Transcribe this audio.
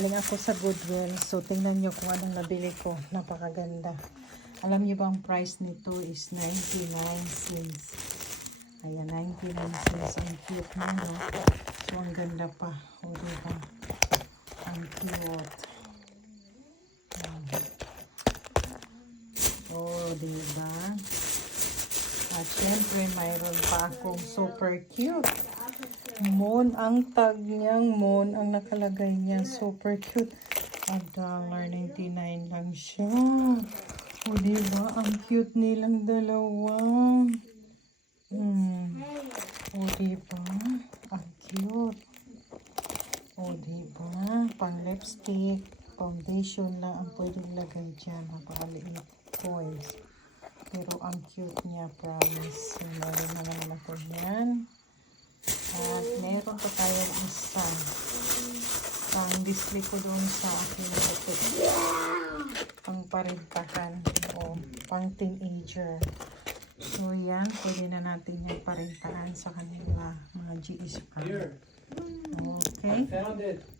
Galing ako sa Goodwill. So, tingnan nyo kung anong nabili ko. Napakaganda. Alam niyo ba ang price nito is 99 cents. Ayan, 99 cents. Ang cute mo, no? So, ang ganda pa. O, diba? Ang cute. Ayan. Oh, diba? At syempre, mayroon pa akong super cute. Moon, ang tag niyang Moon, ang nakalagay niya, super cute. A dollar 99 lang siya. O, diba? Ang cute nilang dalawa. Hmm. O, diba? Ang cute. O, diba? Pang lipstick, foundation lang ang pwedeng lagay dyan. Napakaliit. Toys. Pero ang cute niya, promise. Meron na naman meron pa tayong isa. Pang display ko doon sa aking bukit. Pang parintahan o pang teenager. So yan, pwede na natin yung parintahan sa kanila mga GS Okay. found it.